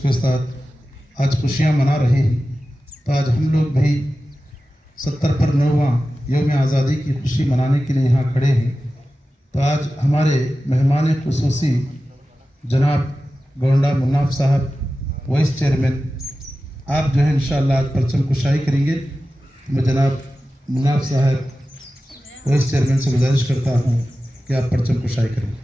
उसके साथ आज खुशियाँ मना रहे हैं। तो आज हम लोग भी 70 पर 9वां यौम आज़ादी की खुशी मनाने के लिए यहाँ खड़े हैं। तो आज हमारे मेहमान खुसूसी जनाब गोंडा मुन्नाफ साहब वाइस चेयरमैन, आप जो है इंशाअल्लाह आज परचम कुशाई करेंगे। मैं जनाब मुन्नाफ साहब वाइस चेयरमैन से गुजारिश करता हूँ कि आप परचम कुशाई करें।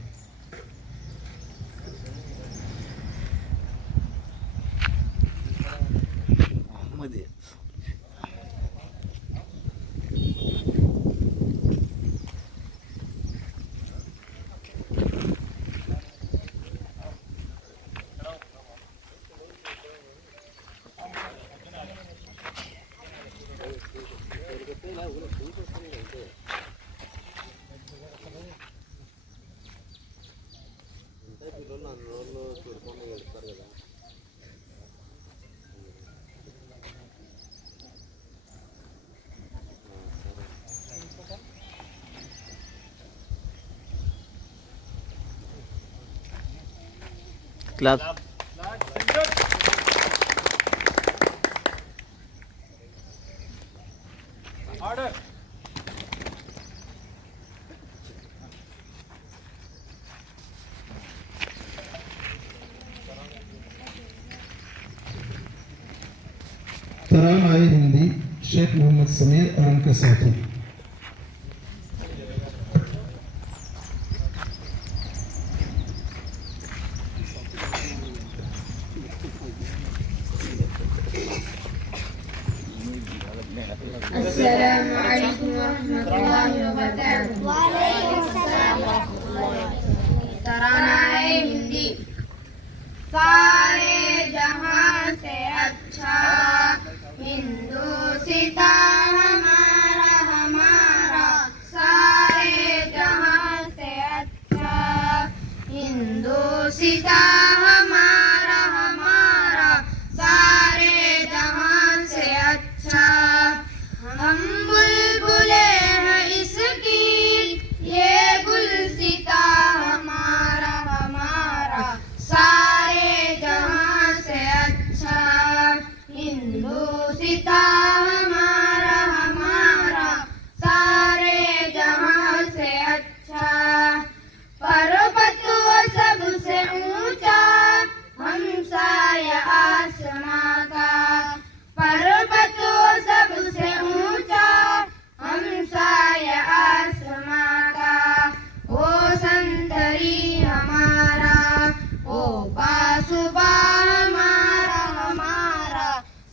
क्लास तराना आए हिंदी शेख मोहम्मद समीर और उनके साथी। अस्सलामु अलैकुम वरहमतुल्लाहि वबरकातुहू। तराना है हिंदी। सारे जहां से अच्छा हिंदुस्ता हमारा हमारा, सारे जहां से अच्छा हिंदुस्ता हमारा हमारा, सारे जहां से अच्छा। हम बुलबुले हैं इसकी ये गुलसिता हमारा हमारा, सारे जहां से अच्छा हिंदुस्ता हमारा हमारा, सारे जहां से अच्छा। पर्वत वो सबसे ऊंचा हमसाया आसमां का, पर्वत वो सबसे ऊंचा हमसाया आसमां का। वो संतरी हमारा वो पासुबा हमारा हमारा,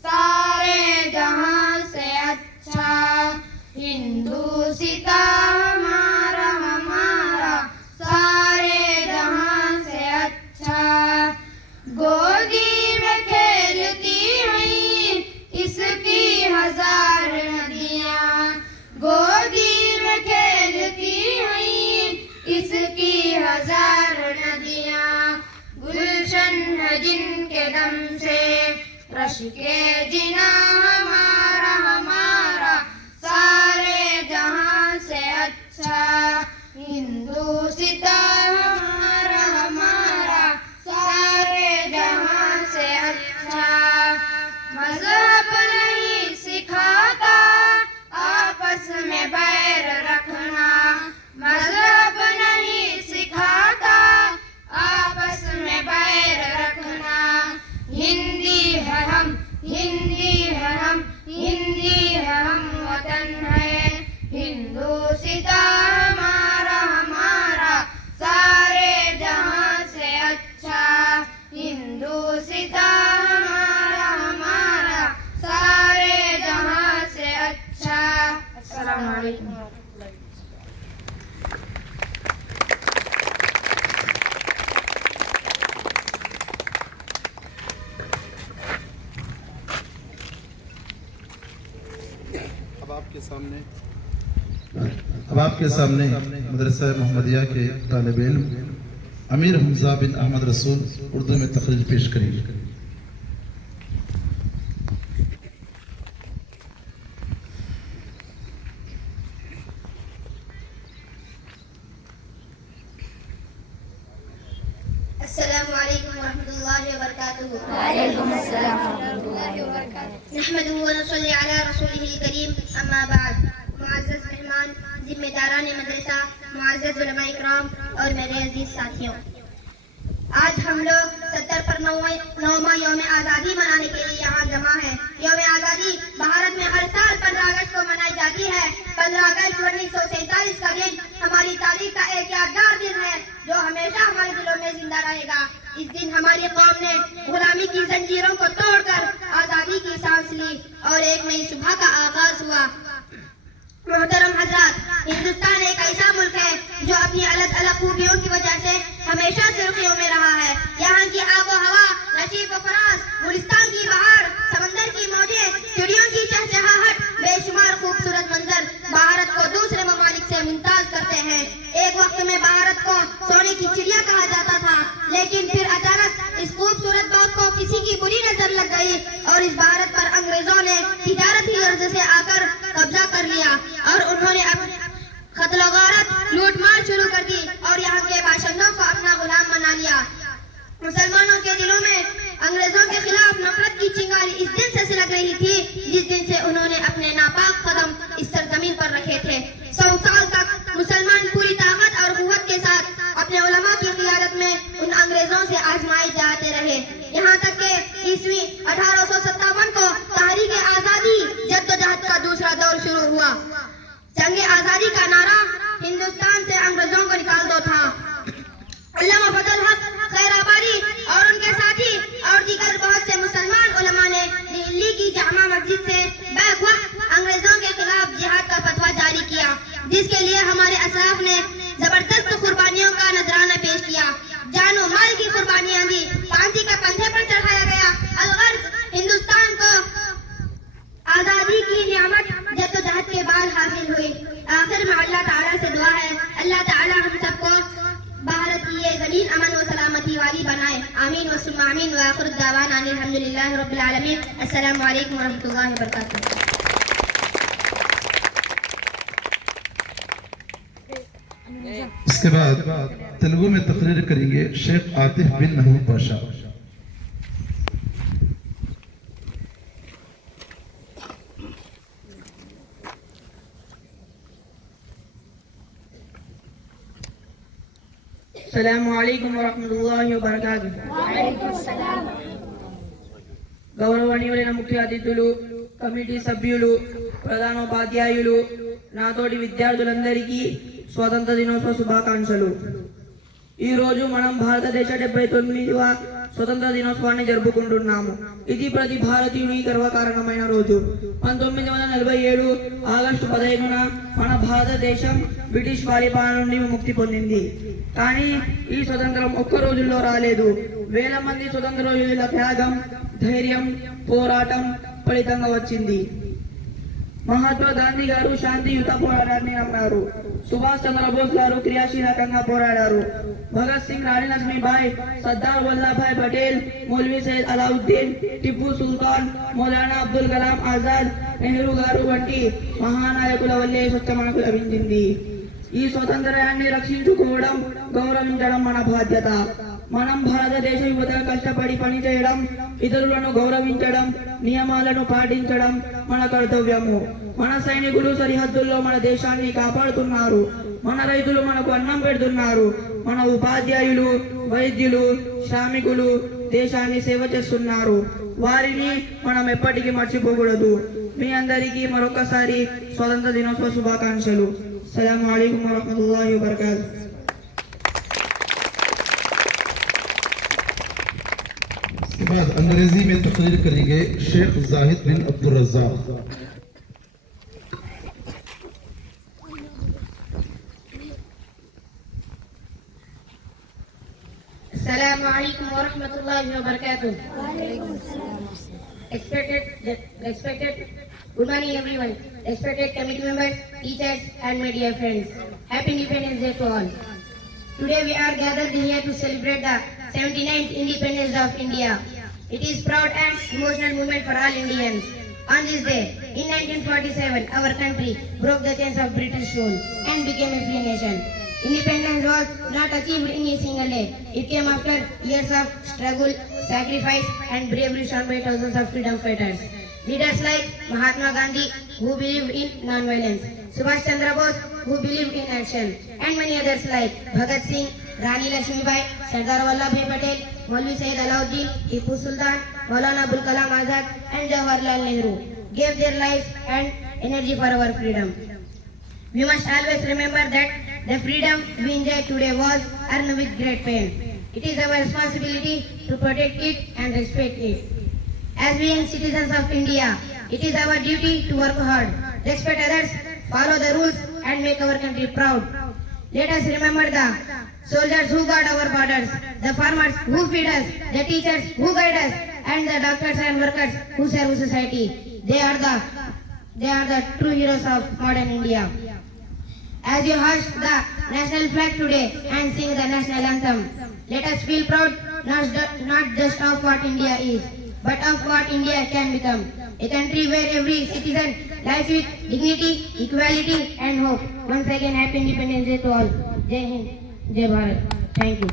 सारे जहां से अच्छा हिंदुस्ता हमारा हमारा, सारे जहां से अच्छा। गोदी में खेलती हुई इसकी हजार नदियां, गोदी में खेलती हुई इसकी हजार नदियां। गुलशन है जिनके दम से रश के जिना हमारा हमारा, सारे जहां से अच्छा हिंदुस्ता हमारा हमारा, सारे जहां से अच्छा। मजहब नहीं सिखाता आपस में बैर रखना, मजहब नहीं सिखाता आपस में बैर रखना। हिंदी है हम हिंदी है हम हिंदी है हम, वतन है हिंदुस्ता हमारा हमारा, सारे जहां से अच्छा हिंदुस्ता हमारा हमारा, सारे जहां से अच्छा। अस्सलामु अलैकुम। अब आपके सामने मदरसा मोहम्मदिया के तालिब इल्म अमीर हमजा बिन अहमद रसूल उर्दू में तकरीर पेश करेंगे। अस्सलामु अलैकुम वरहमतुल्लाहि वबरकातुहू। नहमदुहु व नसल्ली अला रसूलिहिल करीम अम्मा बाद। मुअज़्ज़ज़ मेहमान, जिम्मेदारान मदरसा, मुअज़्ज़ज़ उलमा इकराम और मेरे अजीज साथियों, आज हम लोग 70 पर 9वां यौम आज़ादी मनाने के लिए यहाँ जमा है। यौम आज़ादी भारत में हर साल 15 अगस्त को मनाई जाती है। 15 अगस्त 1947 का दिन हमारी तारीख का एक यादगार दिन है जो हमेशा हमारे दिलों में जिंदा रहेगा। इस दिन हमारी कौम ने गुलामी की जंजीरों को तोड़कर आज़ादी की सांस ली और एक नई सुबह का आगाज हुआ। मोहतरम हजरात, हिंदुस्तान एक ऐसा मुल्क है जो अपनी अलग अलग खूबियों की वजह से हमेशा सुर्खियों में रहा है। यहाँ की आबो हवा, नशीब व फराज, गुलिस्तान की बहार, समंदर की मौजें, चिड़ियों की चहचहाहट, बेशुमार खूबसूरत मंजर भारत को दूसरे ममालिक से मुमताज करते हैं। एक वक्त में भारत को सोने की चिड़िया कहा जाता था, लेकिन फिर अचानक इस खूबसूरत बात को किसी की बुरी नजर लग गई और इस भारत पर अंग्रेजों ने तिजारती गर्ज से आकर कब्जा कर लिया और उन्होंने कत्ल गारत, लूट मार शुरू कर दी और यहाँ के बाशिंदों को अपना गुलाम बना लिया। मुसलमानों के दिलों में अंग्रेजों के खिलाफ नफरत की चिंगारी इस दिन से सिलक रही थी जिस दिन से उन्होंने अपने नापाक कदम इस सरजमीन पर रखे थे। 100 साल तक मुसलमान पूरी ताकत और कुव्वत के साथ अपने उलमा की क़ियादत में उन अंग्रेजों से आजमाए जाते रहे, यहाँ तक के ईस्वी 1857 को तहरीक आजादी जद्दोजहद का दूसरा दौर शुरू हुआ। जंग आजादी का नारा हिंदुस्तान से अंग्रेजों को निकाल दो था। अल्लामा फजल हक खैराबादी और उनके साथी और दीगर बहुत से मुसलमान उलमा ने दिल्ली की जामा मस्जिद से बैक वक्त अंग्रेजों के खिलाफ जिहाद का फतवा जारी किया, जिसके लिए हमारे असलाफ ने जबरदस्त कुर्बानियों का नजराना पेश किया। जानो माल की कुर्बानियां दी, फांसी के पंथे पर चढ़ाया गया। अलगर्ज हिंदुस्तान को आजादी की नियामत जद्दोजहद के बाद हासिल हुई। आखिर में अल्लाह ताला से दुआ है, अल्लाह ताला हम सबको भारत की ये जमीन अमन व सलामती वाली बनाए। आमीन व सुम्मा आमीन व आखिर दावाना अल्हम्दुलिल्लाहि रब्बिल आलमीन। अस्सलामु अलैकुम व रहमतुल्लाहि व बरकातुहू। इसके बाद तेलुगु में तकरीर करेंगे शेख आतिफ बिन महमूद पाशा। अस्सलामु अलैकुम वरहमतुल्लाहि वबरकातुहू। గౌరవనీయులైన ముఖ్య అతిథులు, కమిటీ సభ్యులు, ప్రధానోపాధ్యాయులు, నాతోటి విద్యార్థులందరికీ స్వాతంత్ర దినోత్సవ శుభాకాంక్షలు. ఈ రోజు మనం భారతదేశ 79వ స్వతంత్ర దినోత్సవాన్ని జరుపుకుంటున్నాము. ఇది ప్రతి భారతీయుని గర్వకారణమైన రోజు. 1947 ఆగస్టు 15న మన భారతదేశం బ్రిటిష్ పరిపాలన నుండి విముక్తి పొందింది. కానీ ఈ స్వతంత్రం ఒక్క రోజుల్లో రాలేదు. వేల మంది స్వతంత్ర యోధుల త్యాగం, ధైర్యం, పోరాటం ఫలితంగా వచ్చింది. మహాత్మా గాంధీ గారు శాంతియుత పోరాటాన్ని నమ్మారు. సుభాష్ చంద్రబోస్ గారు క్రియాశీలకంగా పోరాడారు. భగత్ సింగ్, రాణి లక్ష్మీబాయి, సర్దార్ వల్లభాయ్ పటేల్, మౌలవీ సయ్యద్ అలావుద్దీన్, టిప్పు సుల్తాన్, మౌలానా అబ్దుల్ కలాం ఆజాద్, నెహ్రూ గారు వంటి మహానాయకుల వల్లే స్వచ్ఛ మనకు లభించింది. ఈ స్వాతంత్ర్యాన్ని రక్షించుకోవడం, గౌరవించడం మన బాధ్యత. మనం భారతదేశ యువత కష్టపడి పనిచేయడం, ఇతరులను గౌరవించడం, నియమాలను పాటించడం మన కర్తవ్యము. మన సైనికులు సరిహద్దుల్లో మన దేశాన్ని కాపాడుతున్నారు. మన రైతులు మనకు అన్నం పెడుతున్నారు. మన ఉపాధ్యాయులు, వైద్యులు, శ్రామికులు దేశాన్ని సేవ చేస్తున్నారు. వారిని మనం ఎప్పటికీ మర్చిపోకూడదు. మీ అందరికీ మరొకసారి స్వాతంత్ర దినోత్సవ శుభాకాంక్షలు. అస్సలాము అలైకుం వరహ్మతుల్లాహి వబరకాతుహు. इसके बाद अंग्रेजी में तकरीर करेंगे शेख जाहिद बिन Abdul रज़्ज़ाक। Assalamu alaikum wa rahmatullahi wa barakatuh. Respected, good morning everyone. Respected committee members, teachers and my dear friends. Happy Independence Day to all. Today we are gathered here to celebrate the 79th Independence of India. It is proud and emotional moment for all Indians. On this day, in 1947, our country broke the chains of British rule and became a free nation. Independence was not achieved in a single day. It came after years of struggle, sacrifice, and bravery shown by thousands of freedom fighters. Leaders like Mahatma Gandhi, who believed in non-violence, Subhash Chandra Bose, who believed in action, and many others like Bhagat Singh, Rani Lakshmibai, Sardar Vallabhbhai Patel, Maulvi Sayyid Alauddin, Tipu Sultan, Maulana Abul Kalam Azad, and Jawaharlal Nehru gave their lives and energy for our freedom. We must always remember that the freedom we enjoy today was earned with great pain. It is our responsibility to protect it and respect it. As being citizens of India, it is our duty to work hard, respect others, follow the rules, and make our country proud. Let us remember the soldiers who guard our borders, the farmers who feed us, the teachers who guide us, and the doctors and workers who serve society. They are the true heroes of modern India. As you hoist the national flag today and sing the national anthem, let us feel proud not just of what India is, but of what India can become. A country where every citizen lives with dignity, equality, and hope. Once again, Happy Independence Day to all. Jai Hind, Jai Bharat. Thank you.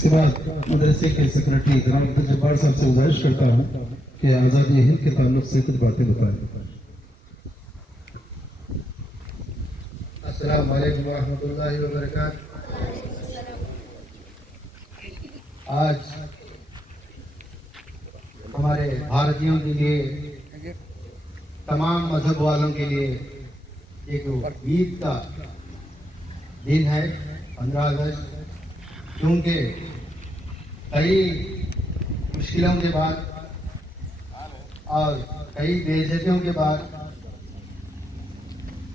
इसके बाद मदरसे के secretary जनाब अब्दुल जब्बार साहब से गुजारिश करता हूँ कि आज़ादी हिंद के ताल्लुक से कुछ बातें बताएं। अस्सलाम वालेकुम रहमतुल्लाहि व बरकातहू। आज हमारे भारतीयों के लिए, तमाम मजहब वालों के लिए एक ईद का दिन है 15 अगस्त, क्योंकि कई मुश्किलों के बाद और कई बेइज्जतियों के बाद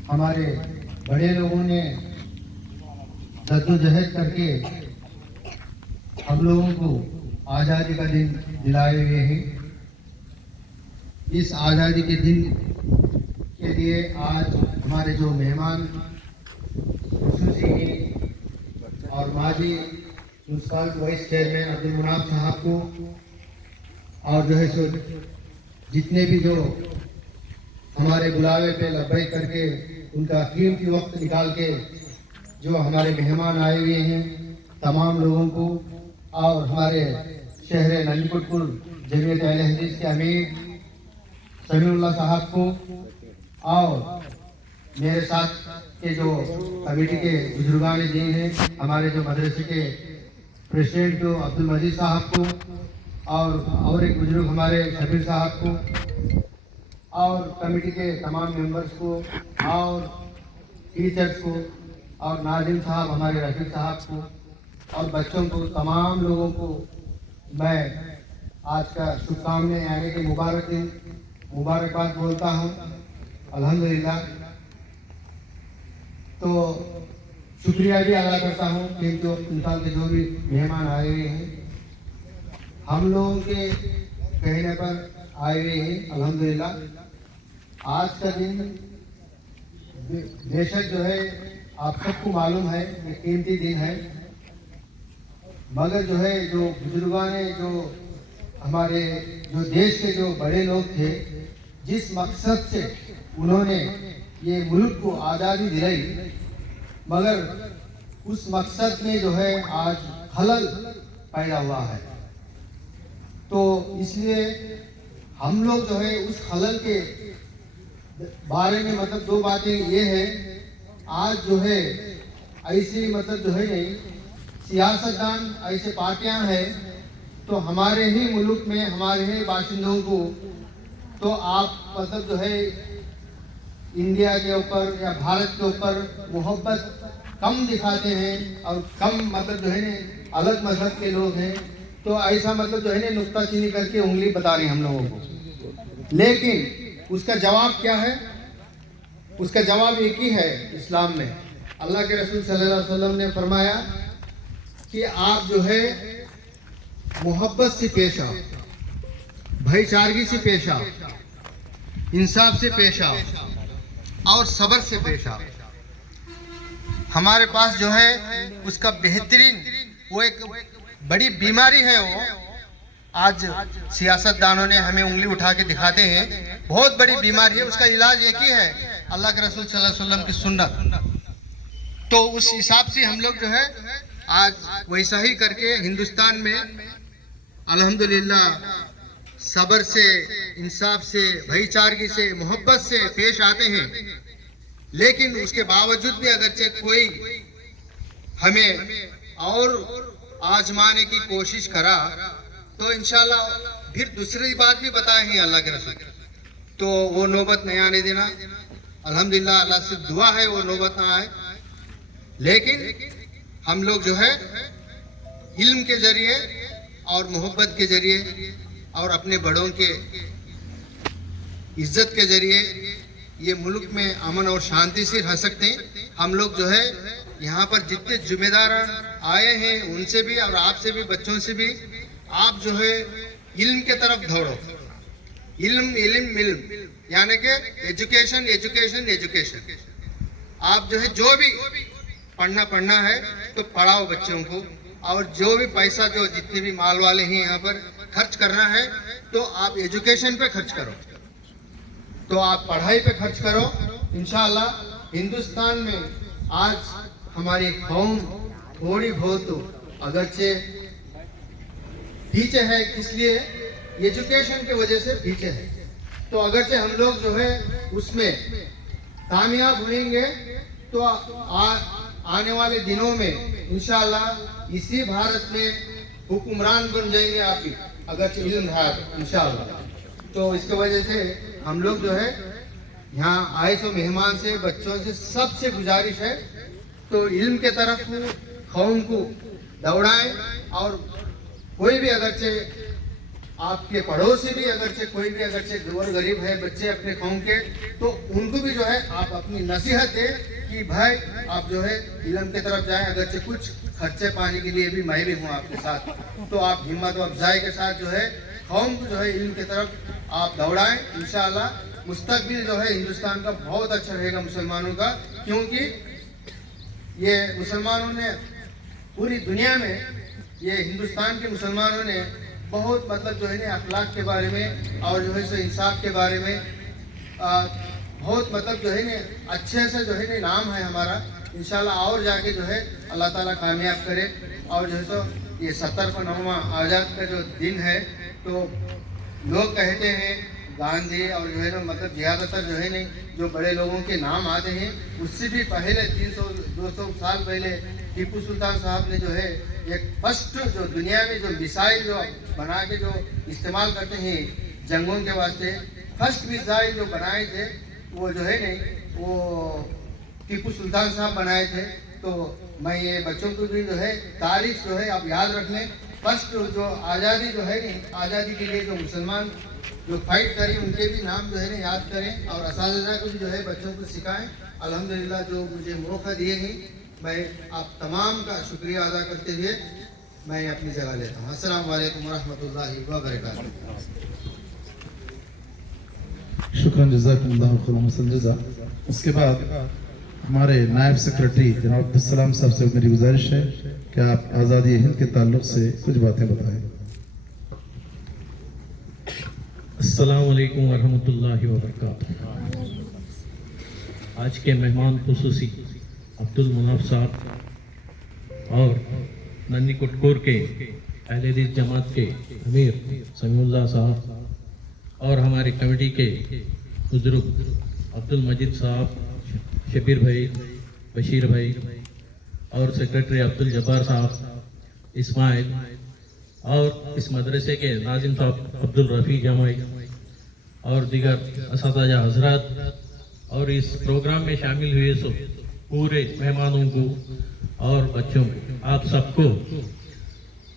हमारे बड़े लोगों ने जद्दोजहद करके हम लोगों को आज़ादी का दिन दिलाए हुए हैं। इस आज़ादी के दिन के लिए आज हमारे जो मेहमान खुसूसी और माजी municipal vice chairman Abdul Munaf साहब को और जो है सो जितने भी जो हमारे बुलावे पे लब्बैक करके उनका कीमती वक्त निकाल के जो हमारे मेहमान आए हुए हैं, तमाम लोगों को, और हमारे शहर नलीकोटपुर जमीयत अहले हदीस के अमीर समीउल्लाह साहब को, और मेरे साथ के जो कमेटी के बुजुर्गान दीन हैं, हमारे जो मदरसे के प्रेसिडेंट जो अब्दुल मजीद साहब को, और एक बुजुर्ग हमारे शबीर साहब को, और कमेटी के तमाम मेंबर्स को, और टीचर्स को, और नाजिम साहब हमारे रफीक साहब को, और बच्चों को, तमाम लोगों को मैं आज का शुभकामनाएं आने के मुबारकबाद बोलता हूँ। अल्हम्दुलिल्लाह। तो शुक्रिया भी अदा करता हूँ कि जो इंसान के जो भी मेहमान आए हुए हैं, हम लोगों के कहने पर आए हुए हैं। अल्हम्दुलिल्लाह। आज का दिन बेशक जो है आप सबको मालूम है कि कीमती दिन है, मगर जो है जो बुजुर्गान ने, जो हमारे जो देश के जो बड़े लोग थे, जिस मकसद से उन्होंने ये मुल्क को आज़ादी दिलाई, मगर उस मकसद में जो है आज खलल पैदा हुआ है। तो इसलिए हम लोग जो है उस खलल के बारे में मतलब दो बातें ये है, आज जो है ऐसे मतलब जो है नहीं सियासतदान ऐसे पार्टियां हैं, तो हमारे ही मुल्क में हमारे ही बाशिंदों को तो आप मतलब जो है इंडिया के ऊपर या भारत के ऊपर मोहब्बत कम दिखाते हैं, और कम मतलब जो है ना अलग मजहब के लोग हैं, तो ऐसा मतलब जो है ना नुक्ताचीनी करके उंगली बता रही हम लोगों को। लेकिन उसका जवाब क्या है? उसका जवाब एक ही है इस्लाम में। अल्लाह के रसूल सल्लल्लाहु अलैहि वसल्लम ने फरमाया कि आप जो है मोहब्बत से पेश आओ, भाईचारगी से पेश आओ, इंसाफ से पेश आओ, और सब्र से पेश आओ। हमारे पास जो है उसका बेहतरीन वो एक बड़ी बीमारी है वो, आज सियासतदानों ने हमें उंगली उठा के दिखाते हैं, बहुत बड़ी बीमारी है, उसका इलाज एक ही है, अल्लाह के रसूल सल्लल्लाहु अलैहि वसल्लम की सुन्नत। तो उस हिसाब से हम लोग जो है आज वैसा ही करके हिंदुस्तान में अल्हम्दुलिल्लाह सब्र से, इंसाफ से, भाईचारगी से, मोहब्बत से पेश आते हैं। लेकिन उसके बावजूद भी अगरचे कोई हमें और आजमाने की कोशिश करा तो इंशाल्लाह फिर दूसरी बात भी बताए हैं अल्लाह के रसूल, तो वो नौबत नहीं आने देना। अल्हम्दुलिल्लाह अल्लाह से दुआ है वो नौबत ना आए। लेकिन हम लोग जो है इल्म के जरिए और मोहब्बत के जरिए और अपने बड़ों के इज्जत के जरिए ये मुल्क में अमन और शांति से रह सकते हैं। हम लोग जो है यहाँ पर जितने जिम्मेदार आए हैं उनसे भी और आपसे भी, बच्चों से भी, आप जो है इल्म के तरफ दौड़ो। इल्म इल्म इल्म यानी कि एजुकेशन एजुकेशन एजुकेशन। आप जो है जो भी पढ़ना है तो पढ़ाओ बच्चों को, और जो भी पैसा जो जितने भी माल वाले हैं यहाँ पर खर्च करना है तो आप एजुकेशन पे खर्च करो, तो आप पढ़ाई पे खर्च करो। इंशाअल्लाह हिंदुस्तान में आज हमारी कौम थोड़ी बहुत तो अगरचे पीछे है, इसलिए एजुकेशन की वजह से पीछे है। तो अगरचे हम लोग जो है उसमें कामयाब होंगे तो आने वाले दिनों में इंशाअल्लाह इसी भारत में हुक्मरान बन जाएंगे आप ही, अगर इल्म है इंशाअल्लाह। तो इसकी वजह से हम लोग जो है यहाँ आए सो मेहमान से, बच्चों से, सबसे गुजारिश है तो इल्म के तरफ कौम को दौड़ाएं। और कोई भी अगरचे आपके पड़ोसी भी अगरचे कोई भी अगरचे गौर गरीब है बच्चे अपने कौम के, तो उनको भी जो है आप अपनी नसीहत दें कि भाई आप जो है इल्म की तरफ जाएं। अगरचे कुछ खर्चे पाने के लिए भी मैं भी हूँ आपके साथ, तो आप हिम्मत और अफजाई के साथ जो है कौम को जो है इल्म की तरफ आप दौड़ाएं। इंशाअल्लाह मुस्तकबिल जो है हिंदुस्तान का बहुत अच्छा रहेगा मुसलमानों का, क्योंकि ये मुसलमानों ने पूरी दुनिया में, ये हिंदुस्तान के मुसलमानों ने बहुत मतलब जो है ना अखलाक के बारे में और जो है सो इंसाफ के बारे में बहुत मतलब जो है ना अच्छे से जो है ना नाम है हमारा। इंशाल्लाह और जाके जो है अल्लाह ताला कामयाब करे। और जो है सो ये 70वां आज़ाद का जो दिन है, तो लोग कहते हैं गांधी और जो है ना मतलब ज़्यादातर जो है नहीं जो बड़े लोगों के नाम आते हैं, उससे भी पहले 300-200 साल पहले टीपू सुल्तान साहब ने जो है एक फर्स्ट जो दुनिया में जो मिसाइल जो बना के जो इस्तेमाल करते हैं जंगों के वास्ते, फर्स्ट मिसाइल जो बनाए थे वो जो है नहीं वो टीपू सुल्तान साहब बनाए थे। तो मैं ये बच्चों को भी जो है तारीख जो है आप याद रख लें। फर्स्ट जो आज़ादी जो है नहीं, आज़ादी के लिए जो मुसलमान जो फाइट करें उनके भी नाम जो है ना याद करें, और असातिज़ा को भी जो है बच्चों को सिखाएं। अल्हम्दुलिल्लाह जो मुझे मौका दिए हैं, मैं आप तमाम का शुक्रिया अदा करते हुए मैं अपनी जगह लेता हूँ। अस्सलाम वालेकुम रहमतुल्लाहि व बरकातुहू। शुक्रान जज़ाकुमुल्लाह खैरन जज़ा। उसके बाद हमारे नायब सेक्रेटरी जनाब अब्दुल साहब से मेरी गुजारिश है कि आप आज़ादी हिंद के ताल्लुक से कुछ बातें बताएं। अस्सलामु अलैकुम वरहमतुल्लाहि वबरकातुहू। आज के मेहमान खुसूसी अब्दुल मुनाफ साहब और नन्नी कुटकोर के अहले हदीस जमात के अमीर समीउल्लाह साहब और हमारे कमेटी के बुजुर्ग अब्दुल मजीद साहब, शबीर भाई, बशीर भाई और सेक्रेटरी अब्दुल जब्बार साहब, इस्माइल और इस मदरसे के नाजिम साहब अब्दुल रफ़ी जमाई और दीगर असातिज़ा हज़रात और इस प्रोग्राम में शामिल हुए सो पूरे मेहमानों को और बच्चों को, आप सबको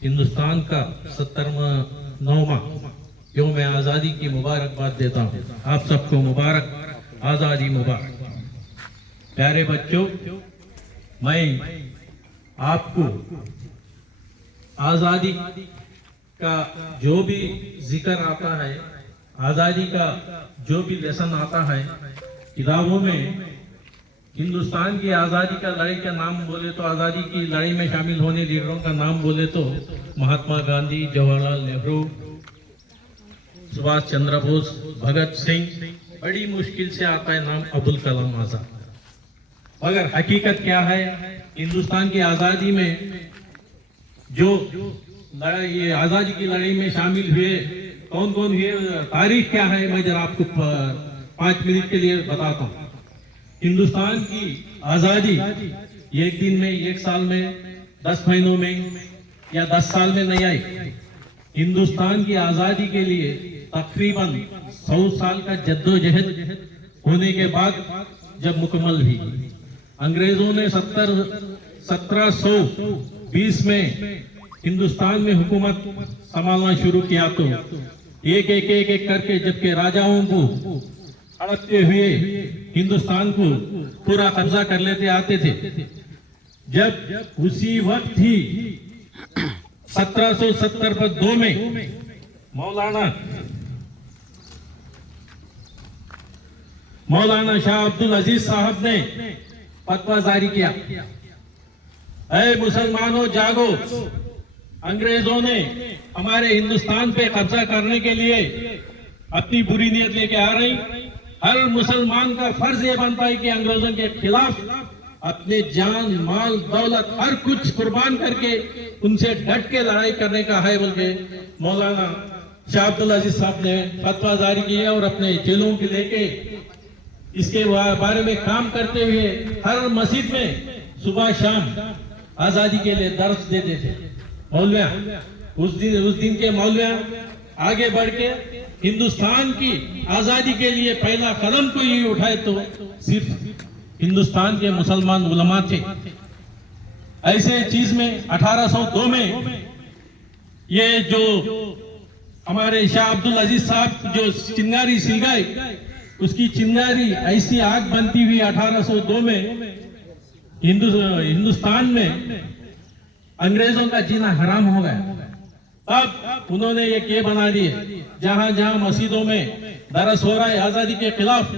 हिंदुस्तान का 70वां यौम आज़ादी की मुबारकबाद देता हूँ। आप सबको मुबारक, आज़ादी मुबारक। प्यारे बच्चों, मैं आपको आज़ादी का जो भी जिक्र आता है, आज़ादी का जो भी लेसन आता है किताबों में, हिंदुस्तान की आज़ादी का लड़ाई का नाम बोले तो, आज़ादी की लड़ाई में शामिल होने लीडरों का नाम बोले तो महात्मा गांधी, जवाहरलाल नेहरू, सुभाष चंद्र बोस, भगत सिंह, बड़ी मुश्किल से आता है नाम अबुल कलाम आजाद। मगर हकीकत क्या है, हिंदुस्तान की आज़ादी में जो लड़ाई, ये आज़ादी की लड़ाई में शामिल हुए कौन कौन हुए, तारीख क्या है, मैं जरा आपको 5 मिनट के लिए बताता हूँ। हिंदुस्तान की आज़ादी एक दिन में, एक साल में, 10 महीनों में या 10 साल में नहीं आई। हिंदुस्तान की आज़ादी के लिए तकरीबन 100 साल का जद्दोजहद होने के बाद जब मुकम्मल हुई, अंग्रेजों ने 1720 में हिंदुस्तान में हुकूमत संभालना शुरू किया तो एक करके जबकि राजाओं को अड़कते हुए हिंदुस्तान को पूरा कब्जा कर लेते आते थे। जब उसी वक्त ही 1772 में मौलाना शाह अब्दुल अजीज साहब ने फतवा जारी किया, ऐ मुसलमानों जागो, अंग्रेजों ने हमारे हिंदुस्तान पे कब्जा करने के लिए अपनी बुरी नीयत लेके आ रही। हर मुसलमान का फर्ज ये बनता है कि अंग्रेजों के खिलाफ अपने जान, माल, दौलत हर कुछ कुर्बान करके उनसे डट के लड़ाई करने का है बोल के मौलाना शाह अब्दुल अजीज साहब ने फतवा जारी किया और अपने जेलों के लेके इसके बारे में काम करते हुए हर मस्जिद में सुबह शाम आजादी के लिए दर्स देते थे। मौलविया उस दिन के मौलविया आगे बढ़ के हिंदुस्तान की आजादी के लिए पहला कदम कोई उठाए तो सिर्फ हिंदुस्तान के मुसलमान उलमा थे। ऐसे चीज में 1802 में ये जो हमारे शाह अब्दुल अजीज साहब जो चिंगारी सिलगाई, उसकी चिंगारी ऐसी आग बनती हुई 1802 में हिंदुस्तान में अंग्रेजों का जीना हराम हो गया। तब उन्होंने ये बना दिए, जहां जहां मस्जिदों में दरस हो रहा है आजादी के खिलाफ,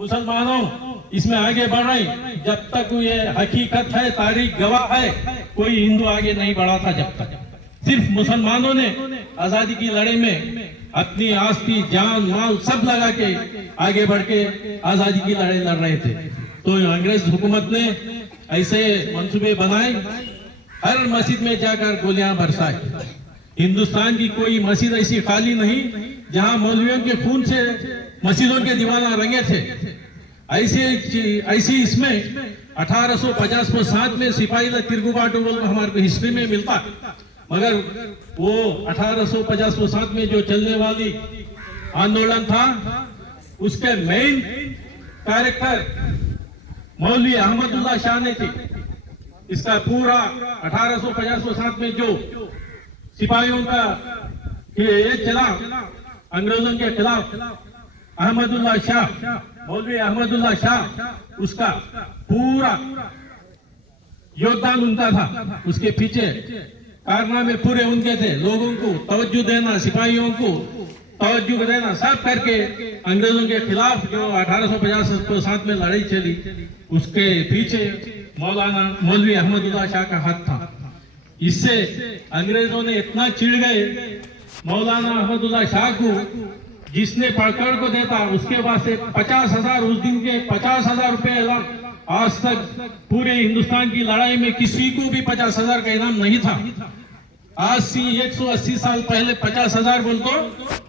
मुसलमानों इसमें आगे बढ़ रहे, जब तक ये हकीकत है, तारीख गवाह है, कोई हिंदू आगे नहीं बढ़ा था। जब तक सिर्फ मुसलमानों ने आजादी की लड़ाई में अपनी आस्ती, जान, माल सब लगा के आगे बढ़ के आजादी की लड़ाई लड़ रहे थे। तो अंग्रेज हुकूमत ने ऐसे मंसूबे बनाए, हर मस्जिद में जाकर गोलियां बरसाई। हिंदुस्तान की कोई मस्जिद ऐसी खाली नहीं जहां मौलवियों के खून से मस्जिदों के दीवाना रंगे थे। ऐसी इसमें 1850 में सिपाही तिरगुबाटू हमारे को हिस्ट्री में मिलता, मगर वो 1850 में जो चलने वाली आंदोलन था उसके मेन कैरेक्टर मौलवी अहमदुल्लाह शाह ने थी। इसका पूरा 1850 में जो सिपाहियों का ये चला अंग्रेजों के खिलाफ, अहमदुल्लाह शाह, मौलवी अहमदुल्लाह शाह, उसका पूरा योगदान उनका था। उसके पीछे कारनामे पूरे उनके थे, लोगों को तवज्जो देना, सिपाहियों को तवज्जो देना, सब करके अंग्रेजों के खिलाफ जो 1850 में लड़ाई चली, उसके पीछे मौलवी अहमदुल्लाह शाह का हाथ था। इससे अंग्रेजों ने इतना चिढ़ गए मौलाना अहमदुल्लाह शाह को, जिसने पकड़ को देता उसके बाद से 50,000, उस दिन के 50,000 रुपए ऐलान। आज तक पूरे हिंदुस्तान की लड़ाई में किसी को भी 50,000 का इनाम नहीं था। आज से 180 साल पहले 50,000 बोल तो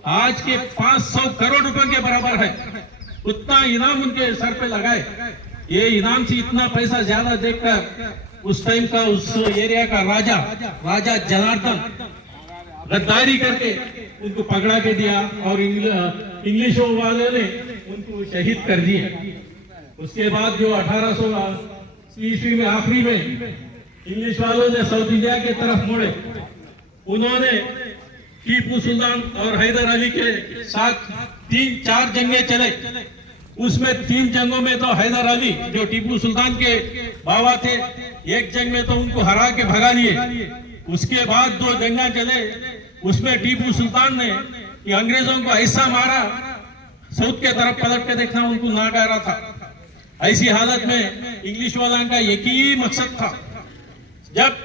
आज के 500 करोड़ रुपए के बराबर है। उतना इनाम उनके सर पे लगाए। ये इनाम से इतना पैसा ज्यादा देखकर उस टाइम का उस एरिया का राजा जनार्दन गद्दारी करके उनको पकड़ा के दिया और इंग्लिशों वाले ने उनको शहीद कर दिए। उसके बाद जो 1800 ईस्वी में आखिरी में इंग्लिश वालों ने साउथ इंडिया के तरफ मुड़े, उन्होंने टीपू सुल्तान और हैदर अली के साथ 3-4 जंगे चले। उसमें 3 जंगों में तो हैदर अली जो टीपू सुल्तान के बाबा थे, एक जंग में तो उनको हरा के भगा लिए। उसके बाद 2 जंगा चले, उसमें टीपू सुल्तान ने अंग्रेजों को ऐसा मारा, साउथ के तरफ पलट के देखना उनको नाकारा था। ऐसी हालत में इंग्लिश वालों का एक ही मकसद था, जब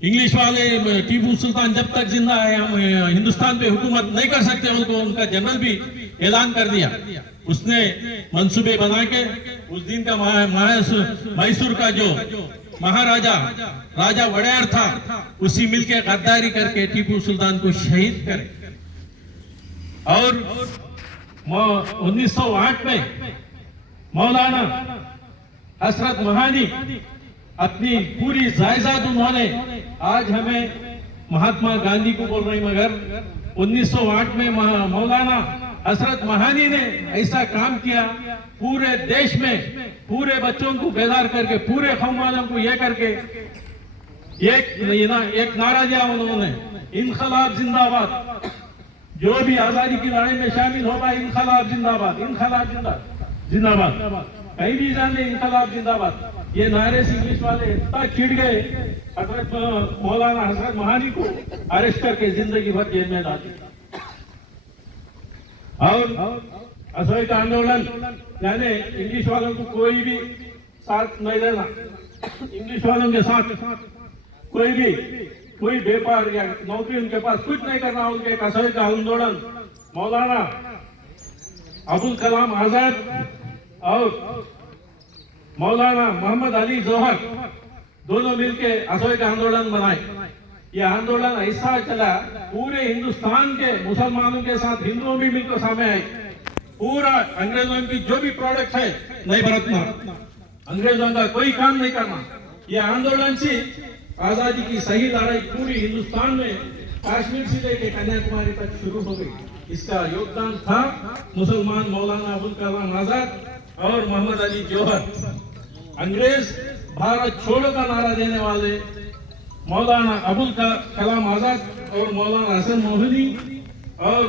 इंग्लिश वाले टीपू सुल्तान जब तक जिंदा है हम हिंदुस्तान पे हुकूमत नहीं कर सकते, उनको उनका जनरल भी ऐलान कर दिया। उसने मंसूबे बना के उस दिन का मैसूर का जो महाराजा राजा वड़ैर था, उसी मिलके गद्दारी करके टीपू सुल्तान को शहीद करे। और 1908 में मौलाना हसरत महानी अपनी पूरी जायदाद उन्होंने, आज हमें महात्मा गांधी को बोल रही, मगर 1908 में मौलाना हसरत महानी ने ऐसा काम किया, पूरे देश में पूरे बच्चों को बेदार करके, पूरे कौम वालों को ये करके एक नारा दिया उन्होंने, इनकलाब जिंदाबाद। जो भी आजादी की लड़ाई में शामिल होगा, इनकलाब जिंदाबाद, इनकलाब जिंदाबाद, कहीं भी जाने इनकलाब जिंदाबाद। ये नारे से इंग्लिश वाले इतना चिढ़ गए, हजरत मौलाना हसरत महानी को अरेस्ट करके जिंदगी भर जेल में डाल दिया। और असहयोग का आंदोलन, यानी इंग्लिश वालों को कोई भी साथ नहीं देना, इंग्लिश वालों के साथ कोई व्यापार या नौकरी उनके पास कुछ नहीं करना। उनके एक असहयोग का आंदोलन मौलाना अबुल कलाम आजाद और मौलाना मोहम्मद अली जौहर दोनों मिलके असहयोग का आंदोलन बनाए। यह आंदोलन ऐसा चला, पूरे हिंदुस्तान के मुसलमानों के साथ हिंदुओं भी मिलकर सामने आए। पूरा अंग्रेजों की जो भी प्रोडक्ट है नहीं बरतना, अंग्रेजों का कोई काम नहीं करना। यह आंदोलन से आजादी की सही लड़ाई पूरी हिंदुस्तान में कश्मीर से लेकर कन्याकुमारी तक शुरू हो गई। इसका योगदान था मुसलमान मौलाना अबुल कलाम आजाद और मोहम्मद अली जौहर। अंग्रेज भारत छोड़ो का नारा देने वाले मौलाना अबुल कलाम आजाद और मौलाना हसन मोहनी और